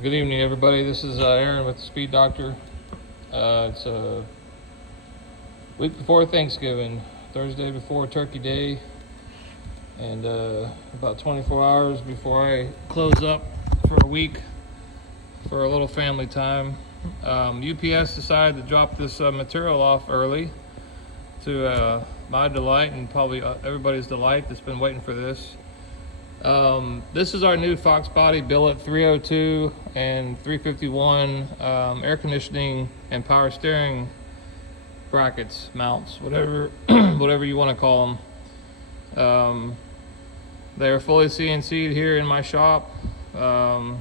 Good evening, everybody. This is Aaron with the Speed Doctor. It's a week before Thanksgiving, Thursday before Turkey Day, and about 24 hours before I close up for a week for a little family time. UPS decided to drop this material off early to my delight and probably everybody's delight that's been waiting for this. This is our new Foxbody Billet 302 and 351 air conditioning and power steering brackets, mounts, whatever whatever you want to call them. They're fully CNC'd here in my shop. I've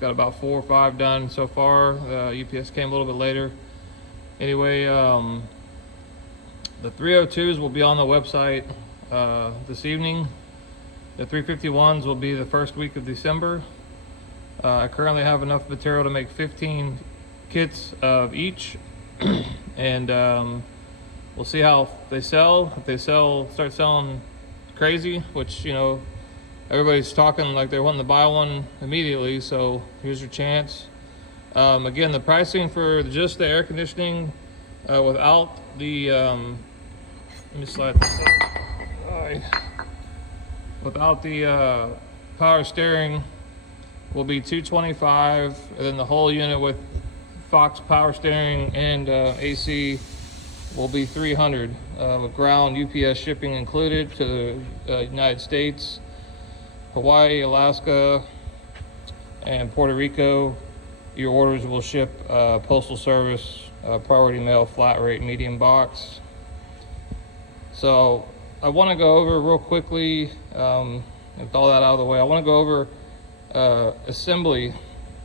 got about 4 or 5 done so far. UPS came a little bit later. Anyway, the 302s will be on the website this evening. The 351s will be the first week of December. I currently have enough material to make 15 kits of each, and we'll see how they sell. If they start selling crazy, which, you know, everybody's talking like they're wanting to buy one immediately, so here's your chance. Again, the pricing for just the air conditioning without the, let me slide this up. All right. Without the power steering will be $225, and then the whole unit with Fox power steering and AC will be $300, with ground UPS shipping included to the United States, Hawaii, Alaska, and Puerto Rico. Your orders will ship postal service, priority mail, flat rate, medium box. So I want to go over real quickly, with all that out of the way, I want to go over assembly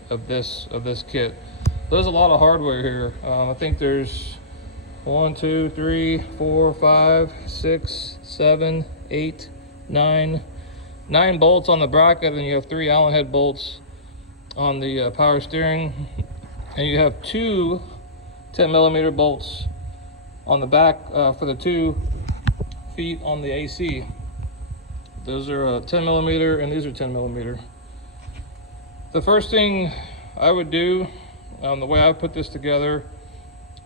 of this kit. There's a lot of hardware here. I think there's 1, 2, 3, 4, 5, 6, 7, 8, 9 bolts on the bracket, and you have 3 Allen head bolts on the power steering, and you have 2 10mm bolts on the back for the 2 feet on the AC. Those are 10mm and these are 10mm. The first thing I would do, the way I put this together,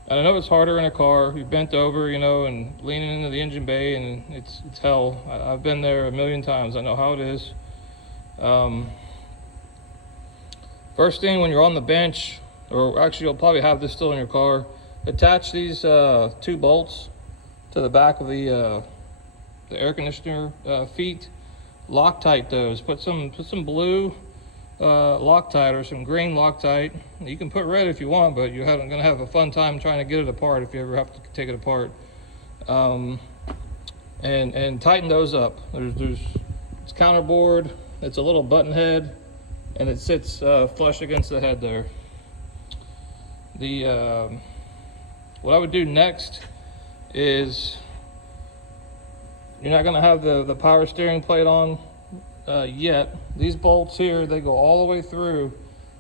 and I know it's harder in a car, you're bent over, you know, and leaning into the engine bay, and it's hell. I've been there a million times. I know how it is. First thing, when you're on the bench, or actually you'll probably have this still in your car, attach these 2 bolts to the back of the air conditioner feet. Loctite those. Put some blue Loctite or some green Loctite. You can put red if you want, but you're gonna have a fun time trying to get it apart if you ever have to take it apart. And tighten those up. It's counterboard. It's a little button head, and it sits flush against the head there. What I would do next is, you're not going to have the power steering plate on yet. These bolts here, they go all the way through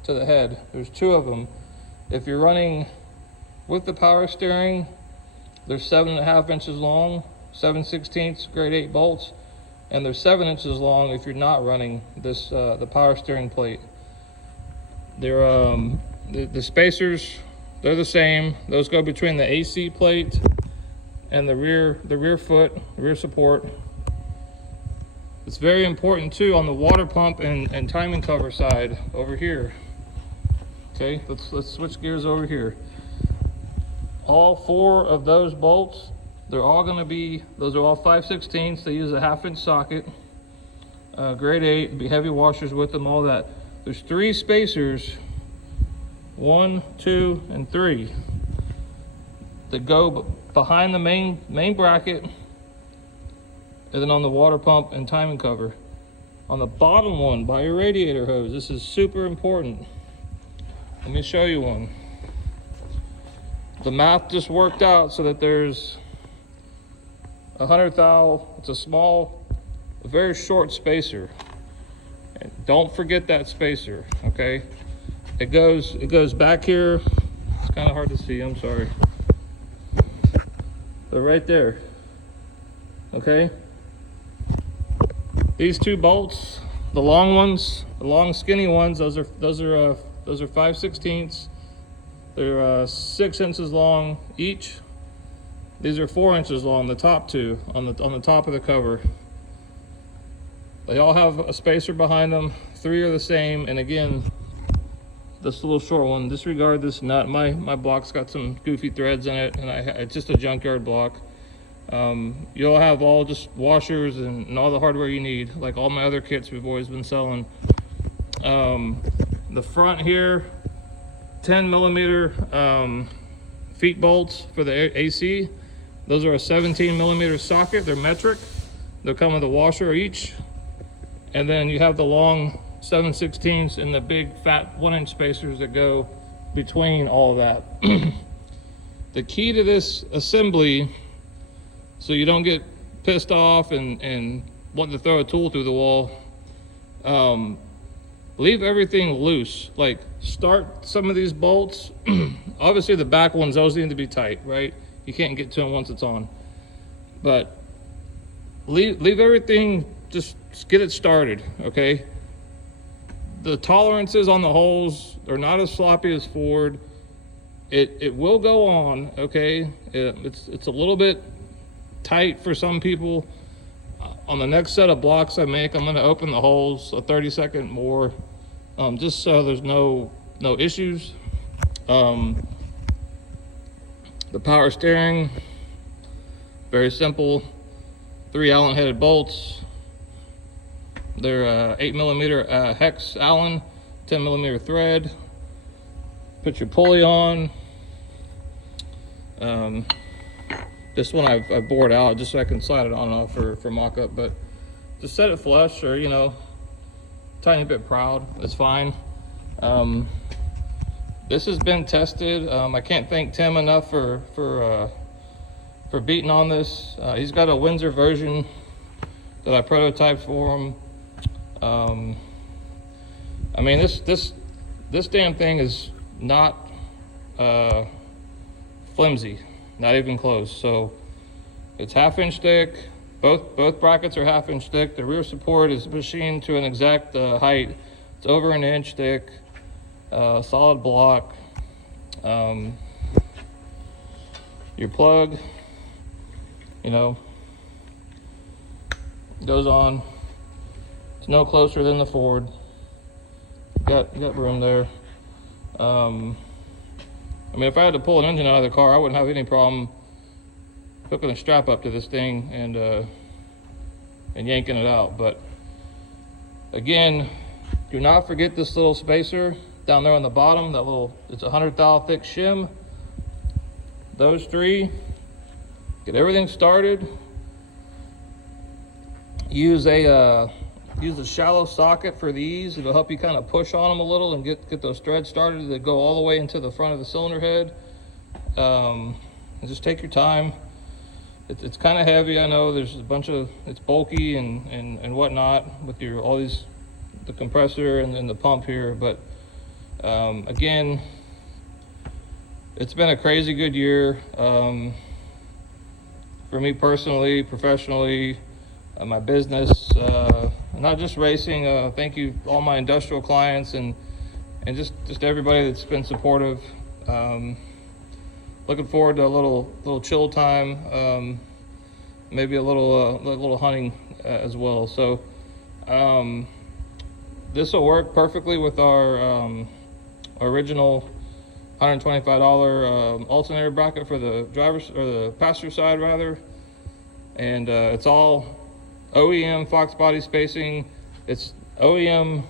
to the head. There's 2 of them. If you're running with the power steering, they're 7.5 inches long, 7/16 grade 8 bolts, and they're 7 inches long if you're not running this the power steering plate. They're the spacers, they're the same. Those go between the AC plate and the rear foot, the rear support. It's very important too on the water pump and timing cover side over here. Okay, let's switch gears over here. All 4 of those bolts, they're all going to be, those are all 5/16. They use a 1/2 inch socket, grade 8, be heavy washers with them, all that. There's 3 spacers, 1, 2, and 3, that go behind the main bracket, and then on the water pump and timing cover. On the bottom one by your radiator hose, this is super important. Let me show you one. The math just worked out so that there's a 100 thou. It's a small, a very short spacer. And don't forget that spacer, okay? It goes back here. It's kind of hard to see, I'm sorry. But right there, okay? These 2 bolts, the long ones, the long skinny ones, those are 5/16. They're 6 inches long each. These are 4 inches long, the top two on the top of the cover. They all have a spacer behind them. 3 are the same, and again, this little short one, disregard this nut. My block's got some goofy threads in it, and it's just a junkyard block. You'll have all just washers and all the hardware you need, like all my other kits we've always been selling. The front here, 10mm feet bolts for the AC. Those are a 17mm socket. They're metric. They'll come with a washer each. And then you have the long 7/16 and the big fat 1-inch spacers that go between all of that. The key to this assembly, so you don't get pissed off and want to throw a tool through the wall, leave everything loose. Like, start some of these bolts. Obviously the back ones, those need to be tight, right? You can't get to them once it's on. But leave everything, just get it started, okay? The tolerances on the holes are not as sloppy as Ford. It will go on, okay? It's a little bit tight for some people. On the next set of blocks I make, I'm going to open the holes a 30-second more, just so there's no issues. The power steering, very simple. 3 Allen headed bolts. They're 8mm hex Allen, 10mm thread. Put your pulley on. This one I've bored out just so I can slide it on and off for mock-up, but just set it flush, or tiny bit proud, that's fine. This has been tested. I can't thank Tim enough for beating on this. He's got a Windsor version that I prototyped for him. I mean, this damn thing is not flimsy, not even close. So it's 1/2 inch thick. Both brackets are 1/2 inch thick. The rear support is machined to an exact height. It's over 1 inch thick. Solid block. Your plug, goes on. It's no closer than the Ford. Got room there. I mean, if I had to pull an engine out of the car, I wouldn't have any problem hooking a strap up to this thing and yanking it out. But again, do not forget this little spacer down there on the bottom. It's a 100 thou thick shim. Those 3, get everything started. Use a shallow socket for these. It'll help you kind of push on them a little and get those threads started that go all the way into the front of the cylinder head. And just take your time. It's kind of heavy, I know. There's a bunch of, it's bulky and whatnot with the compressor and the pump here. But again, it's been a crazy good year for me personally, professionally, my business, not just racing. Thank you all my industrial clients and just everybody that's been supportive. Looking forward to a little chill time, maybe a little hunting as well. So this will work perfectly with our original $125 alternator bracket for the driver's or the passenger side rather, and it's all OEM Foxbody spacing. It's OEM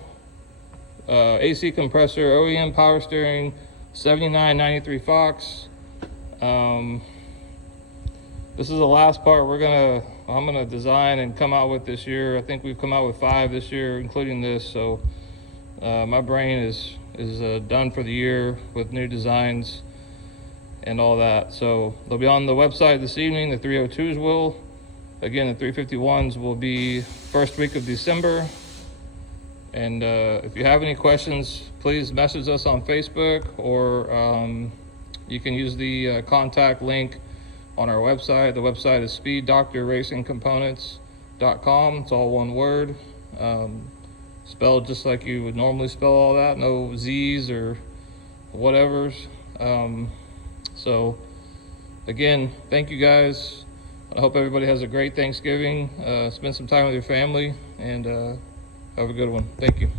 AC compressor, OEM power steering, 7993 Fox. This is the last part I'm gonna design and come out with this year. I think we've come out with 5 this year, including this. So my brain is done for the year with new designs and all that. So they'll be on the website this evening. The 302s will. Again, the 351s will be first week of December. And if you have any questions, please message us on Facebook, or you can use the contact link on our website. The website is speeddoctorracingcomponents.com. It's all one word. spelled just like you would normally spell all that, no Z's or whatevers. So again, thank you guys. I hope everybody has a great Thanksgiving. Spend some time with your family, and have a good one. Thank you.